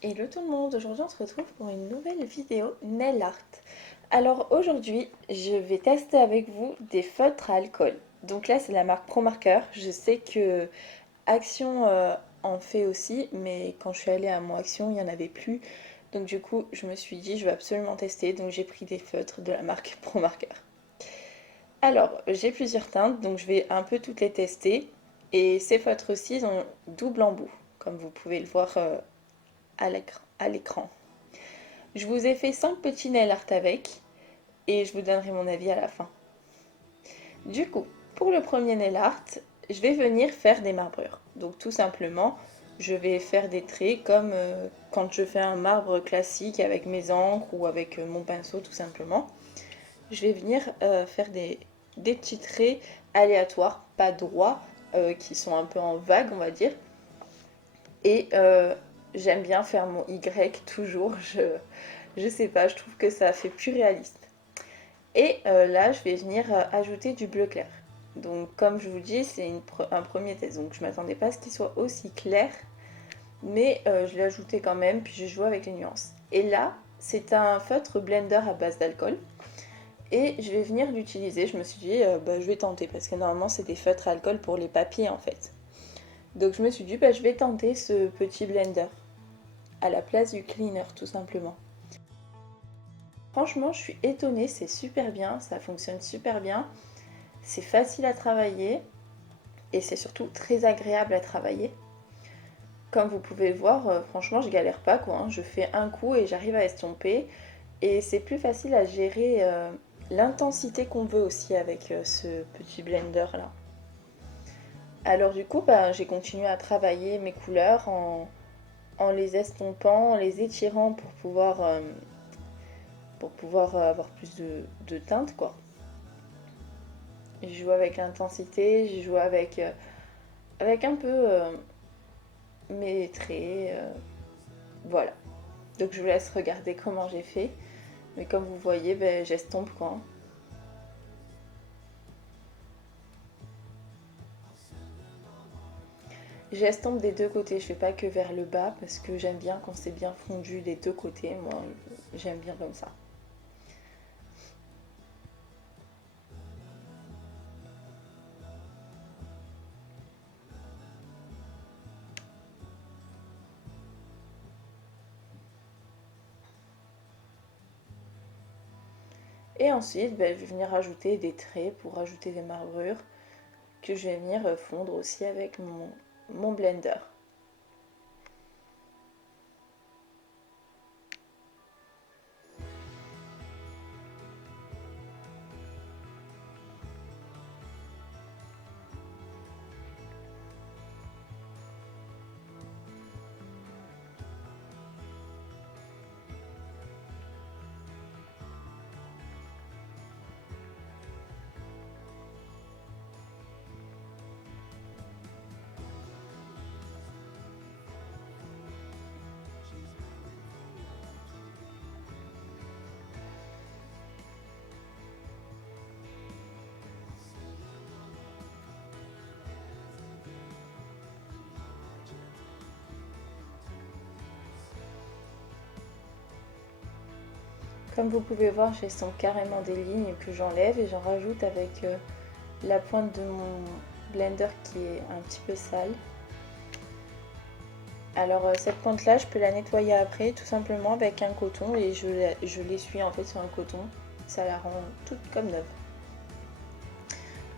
Hello tout le monde, aujourd'hui on se retrouve pour une nouvelle vidéo nail art. Alors aujourd'hui je vais tester avec vous des feutres à alcool. Donc là c'est la marque Pro Marker, je sais que Action en fait aussi, mais quand je suis allée à mon Action il n'y en avait plus. Donc du coup je me suis dit je vais absolument tester, donc j'ai pris des feutres de la marque Pro Marker. Alors j'ai plusieurs teintes, donc je vais un peu toutes les tester. Et ces feutres-ci ils ont double embout, comme vous pouvez le voir à l'écran. Je vous ai fait 5 petits nail art avec et je vous donnerai mon avis à la fin. Du coup, pour le premier nail art, je vais venir faire des marbrures. Donc tout simplement, je vais faire des traits comme quand je fais un marbre classique avec mes encres ou avec mon pinceau tout simplement. Je vais venir faire des petits traits aléatoires, pas droits, qui sont un peu en vague on va dire. Et j'aime bien faire mon Y toujours, je sais pas, je trouve que ça fait plus réaliste. Et là, je vais venir ajouter du bleu clair. Donc, comme je vous dis, c'est un premier test. Donc, je ne m'attendais pas à ce qu'il soit aussi clair. Mais je l'ai ajouté quand même, puis je joue avec les nuances. Et là, c'est un feutre blender à base d'alcool. Et je vais venir l'utiliser. Je me suis dit, je vais tenter. Parce que normalement, c'est des feutres à alcool pour les papiers, en fait. Donc, je me suis dit, je vais tenter ce petit blender. À la place du cleaner, tout simplement. Franchement, je suis étonnée, c'est super bien, ça fonctionne super bien. C'est facile à travailler et c'est surtout très agréable à travailler. Comme vous pouvez le voir, franchement, je galère pas quoi, hein. Je fais un coup et j'arrive à estomper. Et c'est plus facile à gérer l'intensité qu'on veut aussi avec ce petit blender là. Alors du coup, j'ai continué à travailler mes couleurs en les estompant, en les étirant pour pouvoir avoir plus de teintes quoi. Je joue avec l'intensité, je joue avec un peu mes traits. Voilà. Donc je vous laisse regarder comment j'ai fait. Mais comme vous voyez, j'estompe quoi. J'estompe des deux côtés, je fais pas que vers le bas parce que j'aime bien quand c'est bien fondu des deux côtés. Moi, j'aime bien comme ça. Et ensuite, je vais venir ajouter des traits pour ajouter des marbrures que je vais venir fondre aussi avec mon blender. Comme vous pouvez voir, j'estompe carrément des lignes que j'enlève et j'en rajoute avec la pointe de mon blender qui est un petit peu sale. Alors cette pointe là je peux la nettoyer après tout simplement avec un coton et je l'essuie en fait sur un coton, ça la rend toute comme neuve.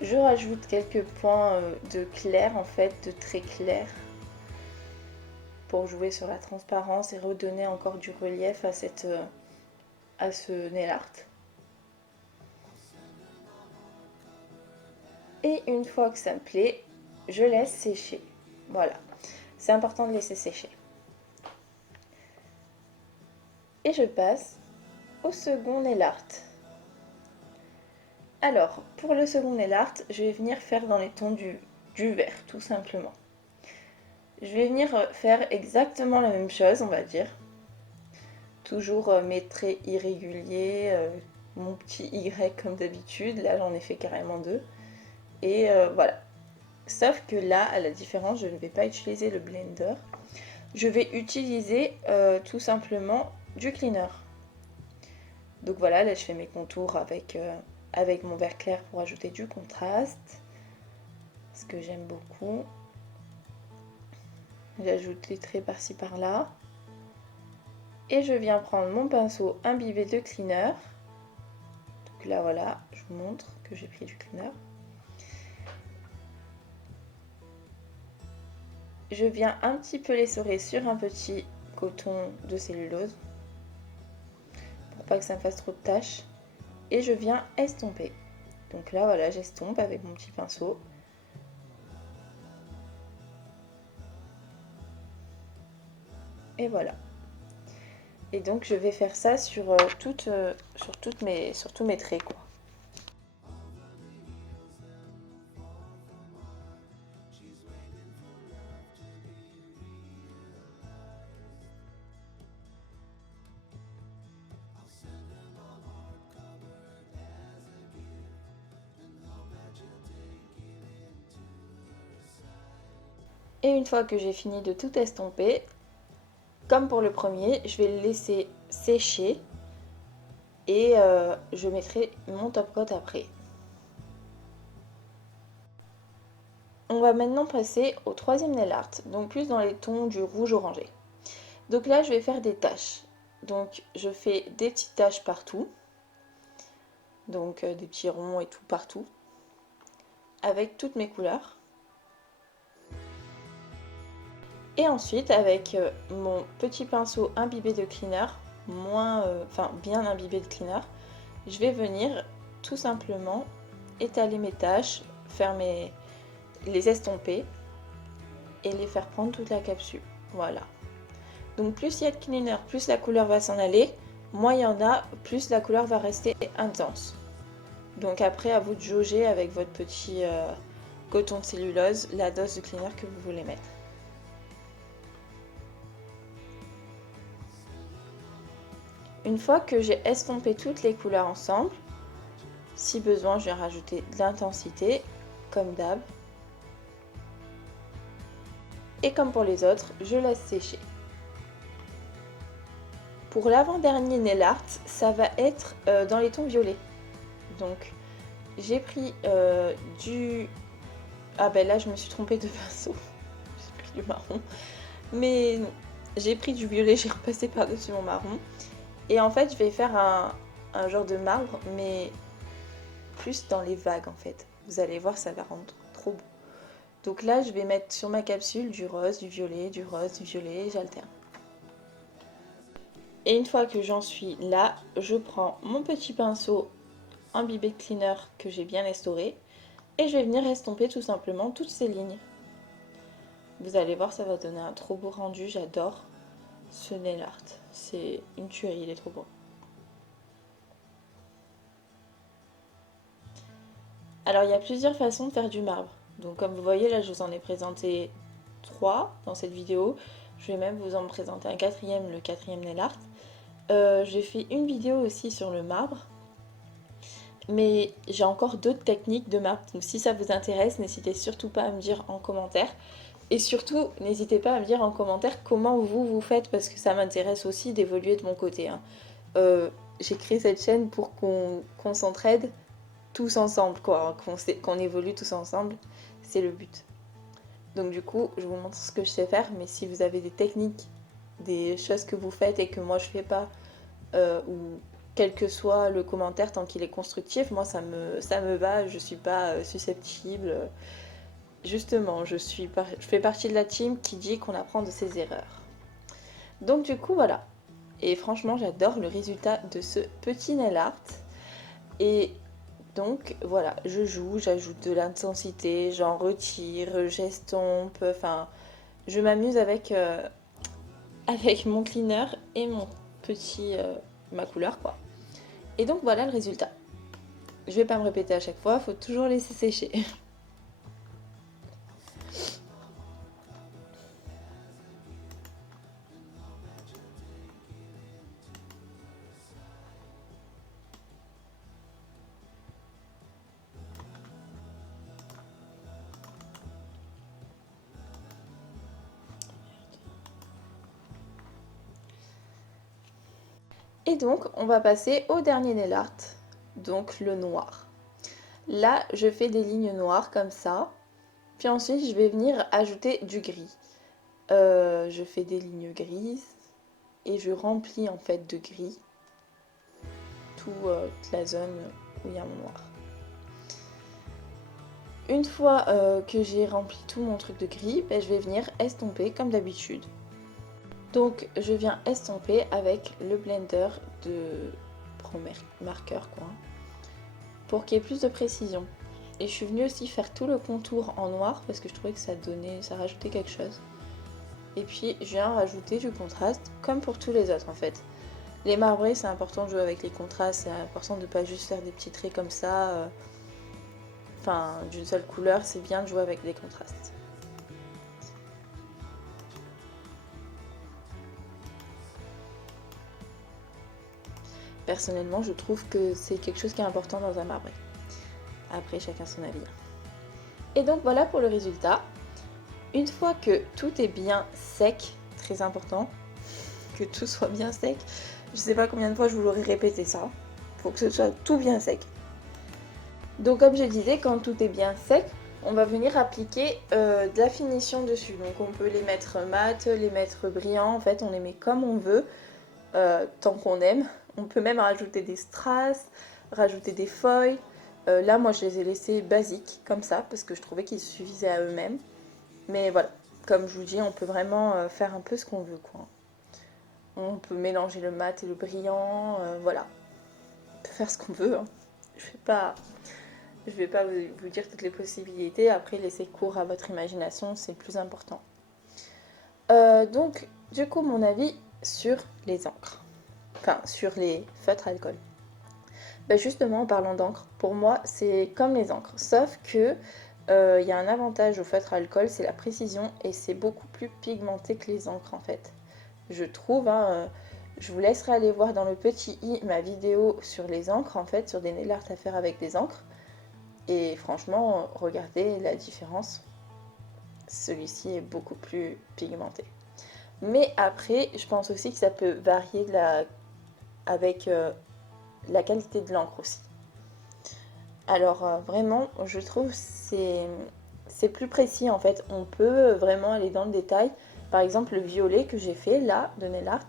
Je rajoute quelques points de clair en fait, de très clair pour jouer sur la transparence et redonner encore du relief à ce nail art. Et une fois que ça me plaît, je laisse sécher. Voilà, c'est important de laisser sécher. Et je passe au second nail art. Alors, pour le second nail art, je vais venir faire dans les tons du vert, tout simplement. Je vais venir faire exactement la même chose, on va dire. Toujours mes traits irréguliers, mon petit Y comme d'habitude. Là, j'en ai fait carrément deux. Et voilà. Sauf que là, à la différence, je ne vais pas utiliser le blender. je vais utiliser tout simplement du cleaner. Donc voilà, là je fais mes contours avec mon vert clair pour ajouter du contraste, ce que j'aime beaucoup. J'ajoute des traits par-ci par-là. Et je viens prendre mon pinceau imbibé de cleaner. Donc là voilà, je vous montre que j'ai pris du cleaner. Je viens un petit peu l'essorer sur un petit coton de cellulose pour pas que ça me fasse trop de taches. Et je viens estomper. Donc là voilà, j'estompe avec mon petit pinceau. Et voilà. Et donc je vais faire ça sur, sur tous mes traits quoi. Et une fois que j'ai fini de tout estomper, comme pour le premier, je vais le laisser sécher et je mettrai mon top coat après. On va maintenant passer au troisième nail art, donc plus dans les tons du rouge orangé. Donc là, je vais faire des taches. Donc je fais des petites taches partout, donc des petits ronds et tout partout, avec toutes mes couleurs. Et ensuite, avec mon petit pinceau imbibé de cleaner, bien imbibé de cleaner, je vais venir tout simplement étaler mes taches, les estomper et les faire prendre toute la capsule. Voilà. Donc plus il y a de cleaner, plus la couleur va s'en aller, moins il y en a, plus la couleur va rester intense. Donc après, à vous de jauger avec votre petit coton de cellulose la dose de cleaner que vous voulez mettre. Une fois que j'ai estompé toutes les couleurs ensemble, si besoin, je vais rajouter de l'intensité, comme d'hab. Et comme pour les autres, je laisse sécher. Pour l'avant-dernier nail art, ça va être dans les tons violets. Donc, j'ai pris du... Ah ben là, je me suis trompée de pinceau. J'ai pris du marron. Mais j'ai pris du violet, j'ai repassé par-dessus mon marron. Et en fait, je vais faire un genre de marbre, mais plus dans les vagues en fait. Vous allez voir, ça va rendre trop beau. Donc là, je vais mettre sur ma capsule du rose, du violet, du rose, du violet, j'alterne. Et une fois que j'en suis là, je prends mon petit pinceau imbibé de cleaner que j'ai bien estoré et je vais venir estomper tout simplement toutes ces lignes. Vous allez voir, ça va donner un trop beau rendu, j'adore ce nail art. C'est une tuerie, il est trop beau. Alors il y a plusieurs façons de faire du marbre. Donc comme vous voyez là, je vous en ai présenté 3 dans cette vidéo. Je vais même vous en présenter un quatrième, le quatrième nail art. J'ai fait une vidéo aussi sur le marbre. Mais j'ai encore d'autres techniques de marbre. Donc si ça vous intéresse, n'hésitez surtout pas à me dire en commentaire. Et surtout, n'hésitez pas à me dire en commentaire comment vous faites, parce que ça m'intéresse aussi d'évoluer de mon côté. Hein. J'ai créé cette chaîne pour qu'on s'entraide tous ensemble, quoi, qu'on évolue tous ensemble. C'est le but. Donc du coup, je vous montre ce que je sais faire, mais si vous avez des techniques, des choses que vous faites et que moi je fais pas, ou quel que soit le commentaire, tant qu'il est constructif, moi ça me va, je suis pas susceptible. Justement, je fais partie de la team qui dit qu'on apprend de ses erreurs. Donc du coup, voilà. Et franchement, j'adore le résultat de ce petit nail art. Et donc voilà, je joue, j'ajoute de l'intensité, j'en retire, j'estompe, enfin, je m'amuse avec mon cleaner et ma couleur quoi. Et donc voilà le résultat. Je vais pas me répéter à chaque fois, faut toujours laisser sécher. Et donc on va passer au dernier nail art, donc le noir. Là je fais des lignes noires comme ça, puis ensuite je vais venir ajouter du gris. Je fais des lignes grises et je remplis en fait de gris toute la zone où il y a mon noir. Une fois que j'ai rempli tout mon truc de gris, ben, je vais venir estomper comme d'habitude. Donc je viens estomper avec le blender de Pro Marker quoi, pour qu'il y ait plus de précision. Et je suis venue aussi faire tout le contour en noir parce que je trouvais que ça rajoutait quelque chose. Et puis je viens rajouter du contraste comme pour tous les autres en fait. Les marbrés, c'est important de jouer avec les contrastes, c'est important de ne pas juste faire des petits traits comme ça, enfin d'une seule couleur, c'est bien de jouer avec les contrastes. Personnellement, je trouve que c'est quelque chose qui est important dans un marbré. Après, chacun son avis. Et donc voilà pour le résultat. Une fois que tout est bien sec, très important, que tout soit bien sec, je sais pas combien de fois je vous l'aurais répété ça, faut que ce soit tout bien sec. Donc comme je disais, quand tout est bien sec, on va venir appliquer de la finition dessus. Donc on peut les mettre mat, les mettre brillants, en fait on les met comme on veut, tant qu'on aime. On peut même rajouter des strass, rajouter des feuilles. Là moi je les ai laissés basiques comme ça parce que je trouvais qu'ils suffisaient à eux-mêmes. Mais voilà, comme je vous dis, on peut vraiment faire un peu ce qu'on veut quoi. On peut mélanger le mat et le brillant, voilà. On peut faire ce qu'on veut, hein. Je vais pas vous dire toutes les possibilités, après laissez cours à votre imagination, c'est le plus important. Donc, du coup, mon avis sur les encres, enfin sur les feutres alcool. Ben justement, en parlant d'encre, pour moi, c'est comme les encres, sauf que il y a un avantage au feutre alcool, c'est la précision et c'est beaucoup plus pigmenté que les encres en fait. Je trouve, hein, je vous laisserai aller voir dans le petit i ma vidéo sur les encres en fait, sur des nail art à faire avec des encres. Et franchement, regardez la différence. Celui-ci est beaucoup plus pigmenté. Mais après, je pense aussi que ça peut varier avec la qualité de l'encre aussi. Alors vraiment, je trouve c'est plus précis en fait. On peut vraiment aller dans le détail. Par exemple, le violet que j'ai fait là, de nail art,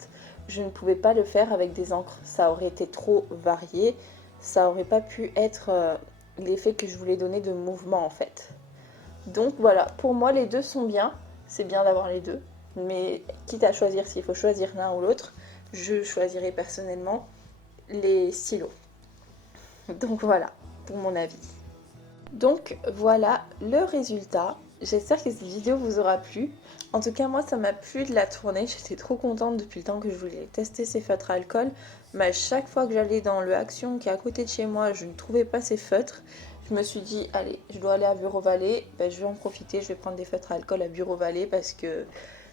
je ne pouvais pas le faire avec des encres. Ça aurait été trop varié. Ça aurait pas pu être l'effet que je voulais donner de mouvement en fait. Donc voilà, pour moi les deux sont bien. C'est bien d'avoir les deux. Mais quitte à choisir, s'il faut choisir l'un ou l'autre, je choisirais personnellement les stylos. Donc voilà, pour mon avis. Donc voilà le résultat. J'espère que cette vidéo vous aura plu. En tout cas, moi, ça m'a plu de la tourner. J'étais trop contente depuis le temps que je voulais tester ces feutres à alcool. Mais à chaque fois que j'allais dans le Action qui est à côté de chez moi, je ne trouvais pas ces feutres. Je me suis dit, allez, je dois aller à Bureau Vallée. Ben, je vais en profiter, je vais prendre des feutres à alcool à Bureau Vallée parce que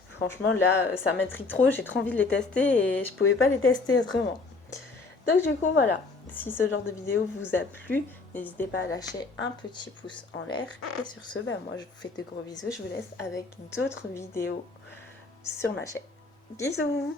franchement, là, ça m'intrigue trop. J'ai trop envie de les tester et je pouvais pas les tester autrement. Donc du coup, voilà. Si ce genre de vidéo vous a plu, n'hésitez pas à lâcher un petit pouce en l'air. Et sur ce, ben moi je vous fais de gros bisous. Je vous laisse avec d'autres vidéos sur ma chaîne. Bisous!